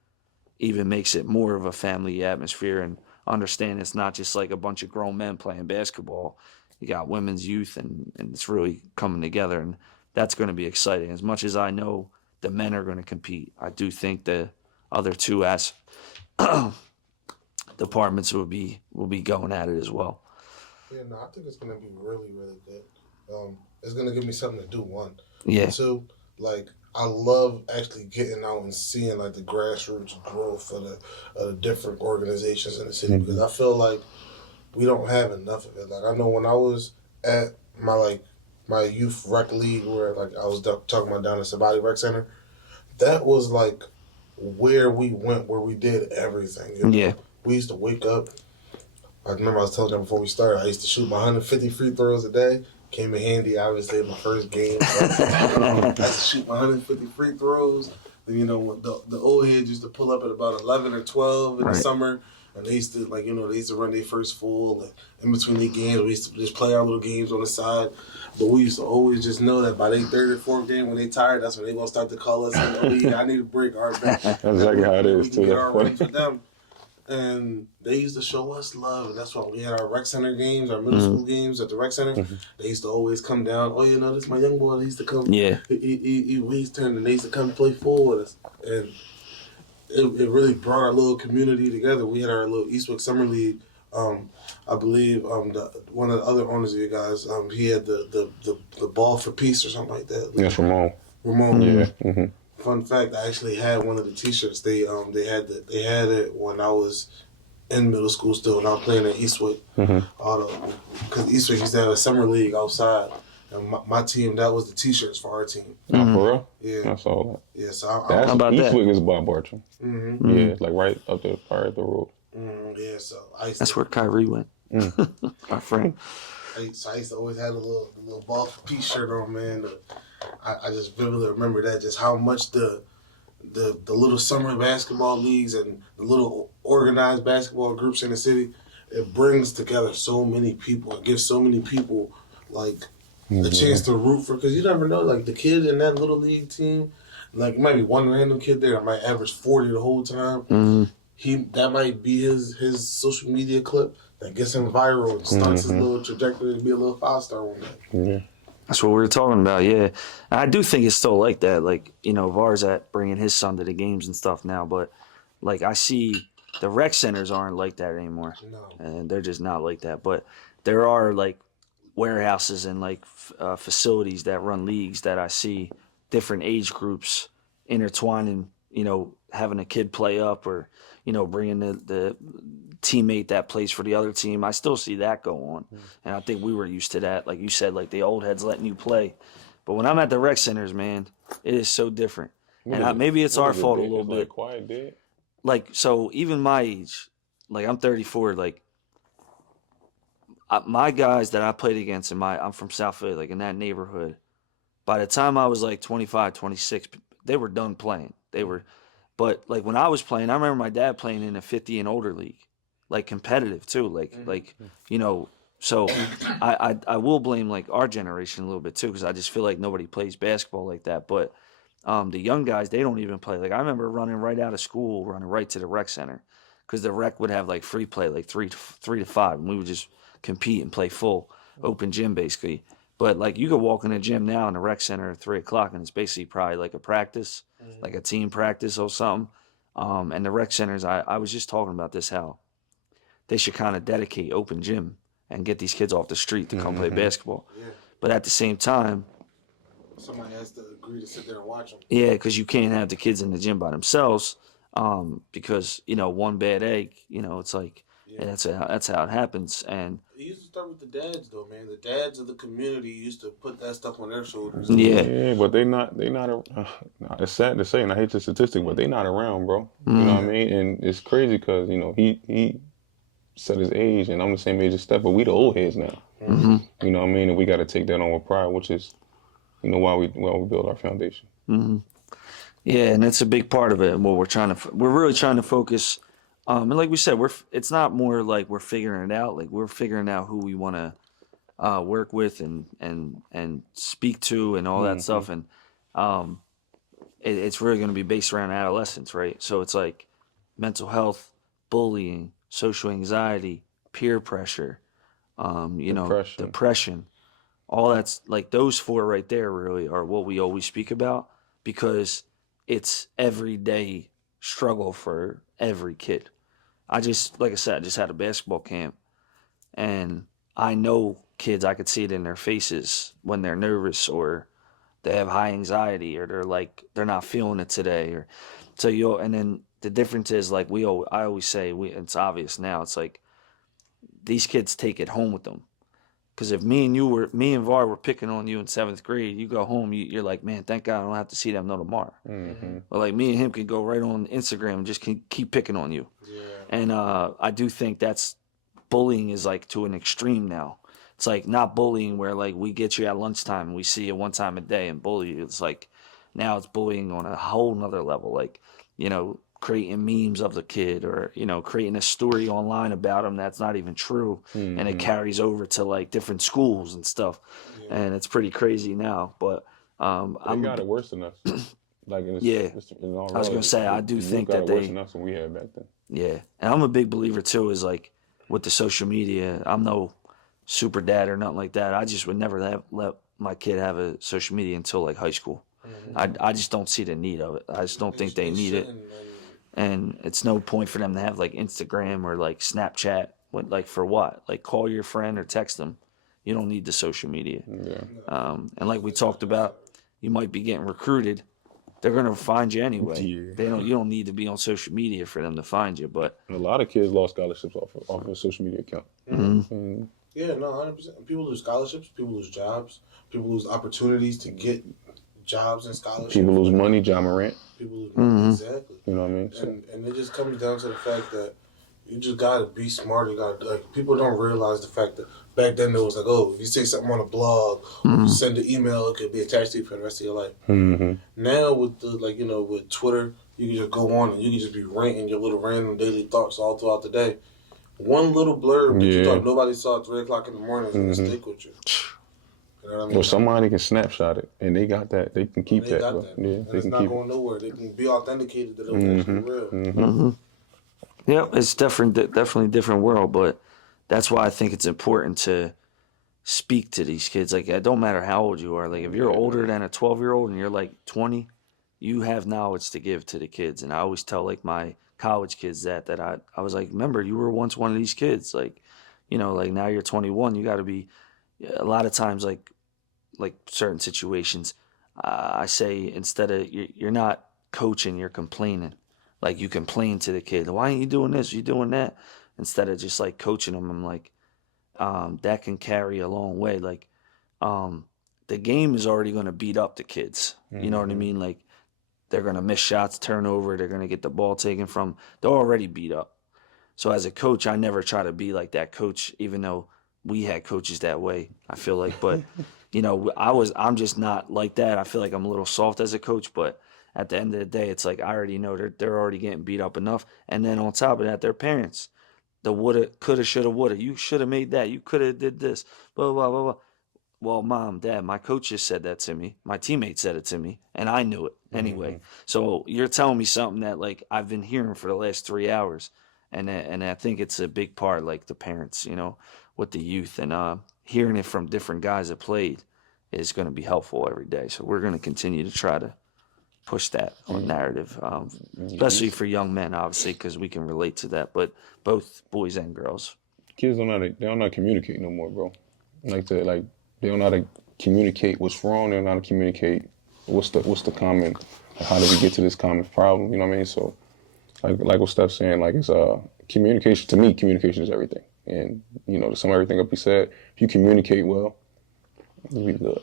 even makes it more of a family atmosphere, and understand it's not just like a bunch of grown men playing basketball. You got women's youth, and it's really coming together, and that's going to be exciting. As much as I know the men are going to compete, I do think the other two departments will be going at it as well. Yeah, no, I think it's going to be really, really good. It's going to give me something to do, one. Yeah. Two, like, I love actually getting out and seeing like the grassroots growth of the different organizations in the city, because I feel like we don't have enough of it. Like I know when I was at my youth rec league, where like I was talking about down at Sabati Rec Center, that was like where we went, where we did everything. Yeah. We used to wake up. I remember I was telling you before we started, I used to shoot my 150 free throws a day. Came in handy, obviously, in my first game. So, I had to shoot my 150 free throws. And, the old heads used to pull up at about 11 or 12 in the summer. And they used to, they used to run their first full. And in between their games, we used to just play our little games on the side. But we used to always just know that by their third or fourth game, when they tired, that's when they going to start to call us. And, I need a break. All right, back. That's exactly how it is, too. Get our runs with them. And they used to show us love, and that's why we had our rec center games, our middle school games at the rec center. They used to always come down. Oh, this is my young boy. They used to come. Yeah. He waist turned, and they used to come play full with us, and it really brought our little community together. We had our little Eastwick Summer League. I believe one of the other owners of you guys, he had the ball for peace or something like that. Yes, Ramon. Yeah. Mm-hmm. Fun fact, I actually had one of the T-shirts. They had it when I was in middle school still, and I was playing at Eastwick. Because Eastwick used to have a summer league outside, and my team, that was the T-shirts for our team. Oh, for real? Yeah. I saw that. Yeah, so how about Eastwick that? Is Bob Bartram. Yeah, it's like right up there, right at the road. Yeah, so that's where Kyrie went. Our friend. I used to always have a little ball for peace shirt on, man. I just vividly remember that, just how much the little summer basketball leagues and the little organized basketball groups in the city, it brings together so many people. It gives so many people like a chance to root for, because you never know, like the kid in that little league team, like it might be one random kid there that might average 40 the whole time. That might be his social media clip that gets him viral and starts his little trajectory to be a little 5-star one day. Yeah. That's what we were talking about, yeah. And I do think it's still like that. Like, Var's at bringing his son to the games and stuff now, but like I see the rec centers aren't like that anymore, No. and they're just not like that. But there are like warehouses and like facilities that run leagues that I see different age groups intertwining. Having a kid play up or bringing the teammate that plays for the other team. I still see that go on, and I think we were used to that. Like you said, like the old heads letting you play. But when I'm at the rec centers, man, it is so different. Maybe it's our fault a little bit. Like quiet dead. Like, so even my age, like I'm 34, like my guys that I played against I'm from South Philly, like in that neighborhood. By the time I was like 25, 26, they were done playing. But like when I was playing, I remember my dad playing in a 50 and older league, like competitive too, So I will blame like our generation a little bit too, because I just feel like nobody plays basketball like that. But the young guys, they don't even play. Like I remember running right out of school, running right to the rec center, because the rec would have like free play, like three to five, and we would just compete and play full open gym basically. But like you could walk in the gym now in the rec center at 3:00, and it's basically probably like a practice, like a team practice or something. And the rec centers, I was just talking about this, how they should kind of dedicate open gym and get these kids off the street to come play basketball. Yeah. But at the same time, Somebody has to agree to sit there and watch them. yeah, because you can't have the kids in the gym by themselves, because one bad egg, it's like that's how it happens. And It used to start with the dads, though, man. The dads of the community used to put that stuff on their shoulders. yeah, but they not. It's sad to say, and I hate the statistic, but they not around, bro. You know what I mean? And it's crazy because he set his age, and I'm the same age as Steph, but we the old heads now. You know what I mean? And we got to take that on with pride, which is, why we build our foundation. Yeah, and that's a big part of it. And what we're really trying to focus. And like we said, it's not more like we're figuring it out. Like we're figuring out who we want to work with and speak to and all that stuff. And it's really going to be based around adolescence, right? So it's like mental health, bullying, social anxiety, peer pressure, depression. All that's like those four right there really are what we always speak about, because it's everyday struggle for every kid. Like I said, I just had a basketball camp, and I know kids, I could see it in their faces when they're nervous or they have high anxiety or they're not feeling it today. And then the difference is like I always say, it's obvious now, it's like these kids take it home with them. Because if me and Var were picking on you in 7th grade, you go home, you're like, man, thank God I don't have to see them no tomorrow. But like me and him can go right on Instagram and just keep picking on you. Yeah. And I do think bullying is like to an extreme now. It's like not bullying where like we get you at lunchtime and we see you one time a day and bully you. It's like now it's bullying on a whole nother level. Like, creating memes of the kid or, creating a story online about him that's not even true. And it carries over to like different schools and stuff. Yeah. And it's pretty crazy now. But they got it worse than us. Like I was going to say, I do think that worse than us than we had back then. Yeah. And I'm a big believer too, is like with the social media, I'm no super dad or nothing like that. I just would never let my kid have a social media until like high school. I just don't see the need of it. I just don't think they need it. And it's no point for them to have like Instagram or like Snapchat. Like for what? Like call your friend or text them. You don't need the social media. Yeah. And like we talked about, you might be getting recruited. They're gonna find you anyway. Yeah. You don't need to be on social media for them to find you. But a lot of kids lost scholarships off of a social media account. Yeah, no, 100%. People lose scholarships. People lose jobs. People lose opportunities to get jobs and scholarships. People lose money. John Morant. People lose money, exactly. You know what I mean? And it just comes down to the fact that you just gotta be smart. You gotta people don't realize the fact that back then it was like, oh, if you say something on a blog or you send an email, it could be attached to you for the rest of your life. Now with with Twitter, you can just go on and you can just be ranting your little random daily thoughts all throughout the day. One little blurb that you thought nobody saw at 3:00 in the morning is gonna stick with you. You know what I mean? Or somebody can snapshot it, and they got that. They can keep that. Yeah, and they it's can not keep going nowhere. They can be authenticated that it was actually real. Yeah, it's definitely a different world, but that's why I think it's important to speak to these kids. Like, it don't matter how old you are. Like, if you're older than a 12-year-old and you're like 20, you have knowledge to give to the kids. And I always tell like my college kids that I was like, remember, you were once one of these kids. Like, like now you're 21. You got to be a lot of times like certain situations. I say instead of you're not coaching, you're complaining. Like you complain to the kid, why ain't you doing this? You doing that? Instead of just like coaching them, I'm like, that can carry a long way. Like, the game is already going to beat up the kids. You know what I mean? Like, they're going to miss shots, turnover. They're going to get the ball taken from. They're already beat up. So as a coach, I never try to be like that coach, even though we had coaches that way. I feel like, but I'm just not like that. I feel like I'm a little soft as a coach, but at the end of the day, it's like I already know they're already getting beat up enough. And then on top of that, their parents, the woulda, coulda, shoulda, woulda. You should have made that. You could have did this. Blah blah blah blah. Well, mom, dad, my coach just said that to me. My teammate said it to me, and I knew it anyway. So you're telling me something that like I've been hearing for the last 3 hours, and I think it's a big part, like the parents, with the youth, and hearing it from different guys that played is going to be helpful every day. So we're going to continue to try to push that on narrative, especially for young men, obviously, because we can relate to that. But both boys and girls. Kids they don't know how to communicate no more, bro. They don't know how to communicate what's wrong. They don't know how to communicate what's the common, like, how do we get to this common problem? You know what I mean? So like what Steph's saying, like it's communication. To me, communication is everything. And to sum everything up, he said, if you communicate well, you'll be good.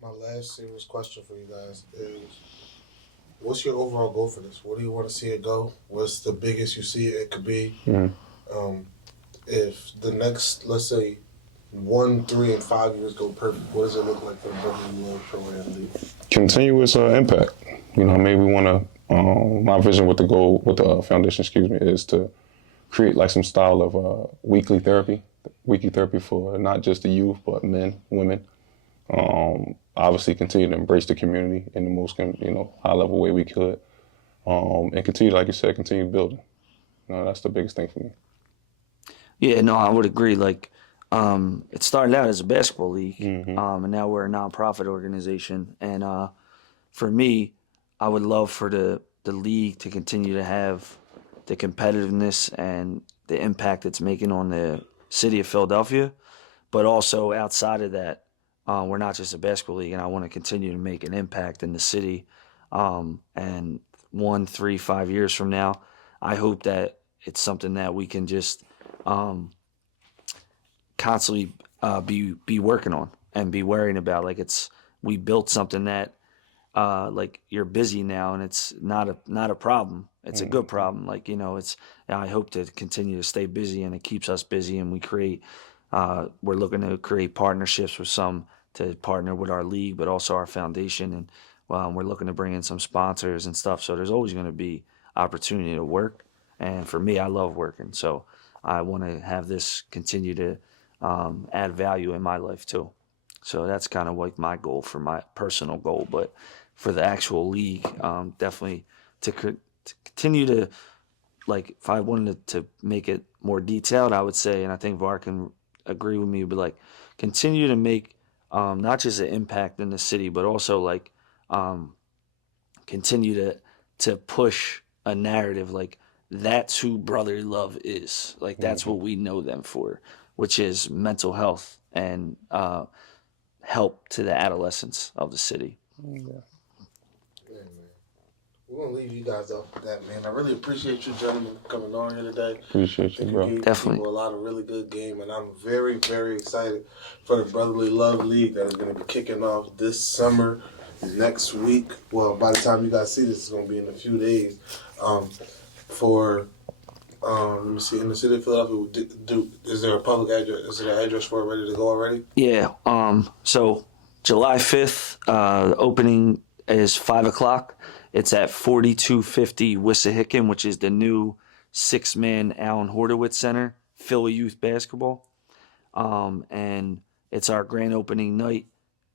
My last serious question for you guys is, what's your overall goal for this? Where do you want to see it go? What's the biggest you see it could be? If the next, let's say, 1, 3, and 5 years go perfect, what does it look like for the Brooklyn Love Program League? Continuous impact. Maybe we want to. My vision with the foundation, is to create like some style of weekly therapy for not just the youth but men, women. Obviously, continue to embrace the community in the most high level way we could, and continue, like you said, continue building. That's the biggest thing for me. Yeah, no, I would agree. Like, it started out as a basketball league, and now we're a nonprofit organization. And for me, I would love for the league to continue to have the competitiveness and the impact it's making on the city of Philadelphia, but also outside of that, we're not just a basketball league, and I want to continue to make an impact in the city. And 1, 3, 5 years from now, I hope that it's something that we can just constantly be working on and be worrying about. Like we built something that like you're busy now, and it's not a problem. It's a good problem. Like I hope to continue to stay busy, and it keeps us busy. And we're looking to create partnerships with some to partner with our league, but also our foundation, and we're looking to bring in some sponsors and stuff. So there's always going to be opportunity to work, and for me, I love working. So I want to have this continue to add value in my life too. So that's kind of like my goal, for my personal goal. But for the actual league, definitely to continue to, like, if I wanted to make it more detailed, I would say, and I think VAR can agree with me, but like continue to make not just an impact in the city, but also like continue to push a narrative like that's who brotherly love is. Like that's what we know them for, which is mental health and help to the adolescents of the city. Yeah, man. We're going to leave you guys off with that, man. I really appreciate you gentlemen coming on here today. Appreciate you, bro. Definitely. A lot of really good game, and I'm very, very excited for the Brotherly Love League that is going to be kicking off this summer, next week. Well, by the time you guys see this, it's going to be in a few days. Let me see, in the city of Philadelphia, is there a public address? Is there an address for it ready to go already? Yeah. So July 5th, the opening is 5 o'clock. It's at 4250 Wissahickon, which is the new 6-man Allen Hordowitz Center, Philly Youth Basketball. And it's our grand opening night.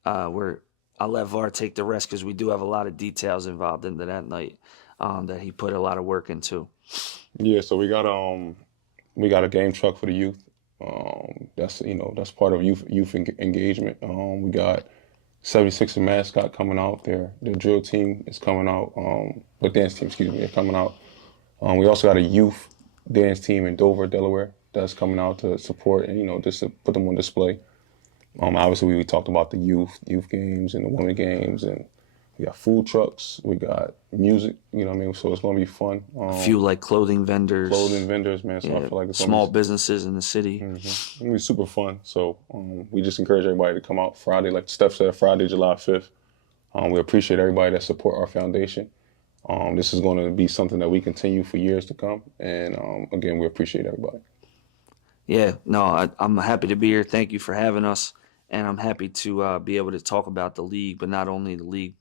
Where I'll let VAR take the rest because we do have a lot of details involved into that night that he put a lot of work into. Yeah, so we got a game truck for the youth. That's part of youth engagement. We got 76er mascot coming out there. The drill team is coming out. The dance team, is coming out. We also got a youth dance team in Dover, Delaware, that's coming out to support and, just to put them on display. Obviously, we talked about the youth games and the women games, and we got food trucks, we got music, so it's going to be fun. A few like clothing vendors, man, so I feel like it's small businesses in the city. It's going to be super fun. So we just encourage everybody to come out Friday, like Steph said, Friday, July 5th. We appreciate everybody that support our foundation. This is going to be something that we continue for years to come. And again, we appreciate everybody. Yeah, no, I'm happy to be here. Thank you for having us. And I'm happy to be able to talk about the league, but not only the league,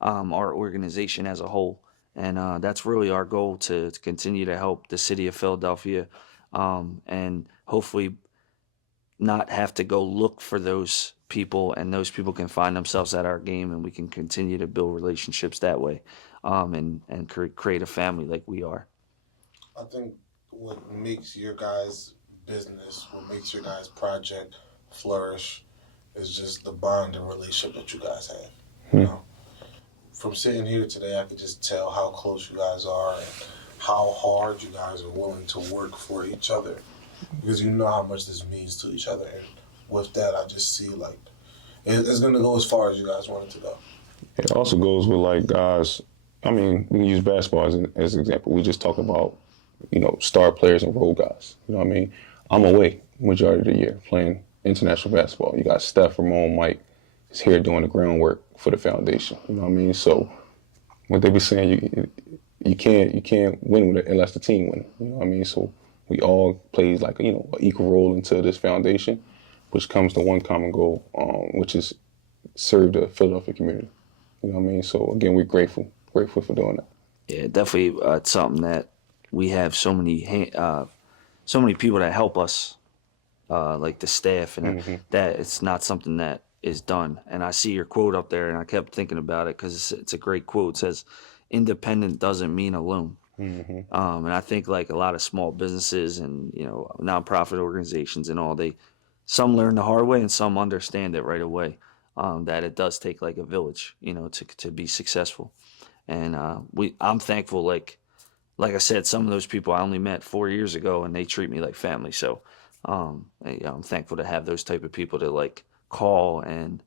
our organization as a whole. And that's really our goal, to continue to help the city of Philadelphia and hopefully not have to go look for those people, and those people can find themselves at our game, and we can continue to build relationships that way and create a family like we are. I think what makes your guys' business, what makes your guys' project flourish is just the bond and relationship that you guys have. From sitting here today, I could just tell how close you guys are and how hard you guys are willing to work for each other, because you know how much this means to each other. And with that, I just see like it's going to go as far as you guys want it to go. It also goes with like guys. I mean, we can use basketball as an example. We just talk about star players and role guys. You know what I mean? I'm away majority of the year playing international basketball. You got Steph, Ramon, Mike is here doing the groundwork for the foundation. You know what I mean? So what they be saying, you can't win with it unless the team wins. You know what I mean? So we all play like an equal role into this foundation, which comes to one common goal, which is serve the Philadelphia community. You know what I mean? So again, we're grateful for doing that. Yeah, definitely. It's something that we have so many people that help us, like the staff, and that it's not something that is done. And I see your quote up there, and I kept thinking about it because it's a great quote. It says, "Independent doesn't mean alone." And I think like a lot of small businesses and nonprofit organizations and all, some learn the hard way and some understand it right away. That it does take like a village, to be successful. And I'm thankful. Like I said, some of those people I only met 4 years ago, and they treat me like family. So I'm thankful to have those type of people to like call and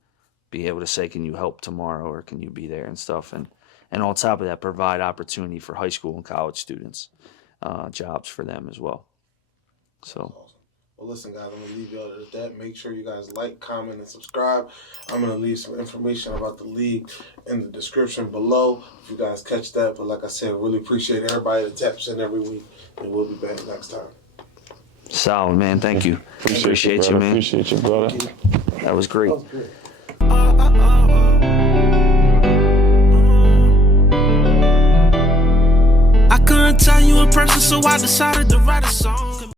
be able to say, "Can you help tomorrow?" or "Can you be there?" and stuff. And on top of that, provide opportunity for high school and college students, jobs for them as well. So. Well, listen, guys, I'm going to leave y'all at that. Make sure you guys like, comment, and subscribe. I'm going to leave some information about the league in the description below if you guys catch that. But like I said, really appreciate everybody that taps in every week, and we'll be back next time. Solid, man. Thank you. Appreciate you, man. Appreciate you, brother. That was great. I couldn't tell you in person, so I decided to write a song.